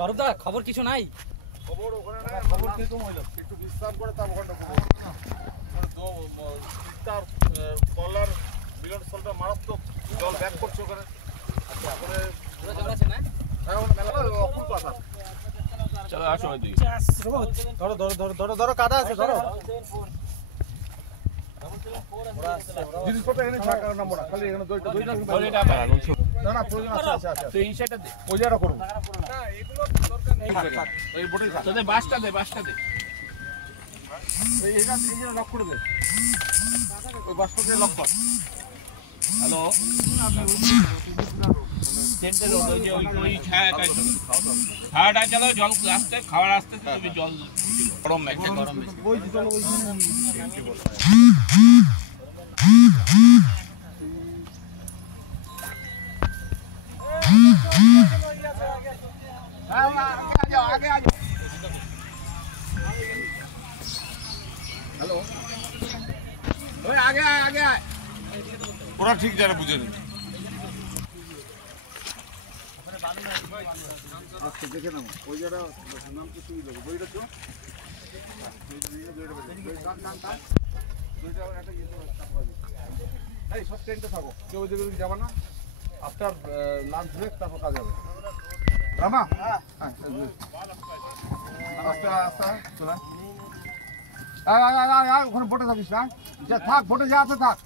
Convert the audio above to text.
স্বরূপদা খবর কিছু নাই? খবর ওখানে নাই, খবর কি তো হইলো একটু বিশ্রাম করে তারপর ওখানটা করব। তার কলার মিলন স্থলটা মারাত্মক জল ব্যাক করছে ওখানে। আচ্ছা ওখানে পুরো জল আছে না? হ্যাঁ ওখানে মেলা অকুল কথা। চলো আসো ওইদিকে। ধরো ধরো ধরো ধরো ধরো কাদা আছে ধরো। জিনিসপত্র এখানে থাকা নাম্বার না, খালি এখানে দুইটা ওইটা বাড়ানো ছোট। না না প্রয়োজন আছে আছে আছে। তো এই সাইডটা দে। ওই জায়গা করব। না এগুলো দরকার নেই। এই বোটেই থাক। তোদের বাসটা দে, বাসটা দে। এইটা এই যে লক করে দে। ওই বাসটা দিয়ে লক কর। হ্যালো। সেন্টার রোড ওই যে ওই ছায়াটা চলো। ছায়াটা চলো, জল আসতে খাবার আসতে তুমি জল গরম একটা গরম বেশি। ওই যে চলো ওই हेलो ओए आगे आए आगे आए पूरा ठीक जा रहा बुझे नहीं আচ্ছা দেখে নাও ওই জায়গা নাম কি শুনি দেবো বইটা তো এই সব ট্রেনটা থাকো কেউ ওই দিকে যাবা না আফটার লাঞ্চ ব্রেক তারপর কাজ হবে রামা হ্যাঁ আস্তে আস্তে চলা ওখানে বোটে থাকিস না যা থাক বোটে যা আছে থাক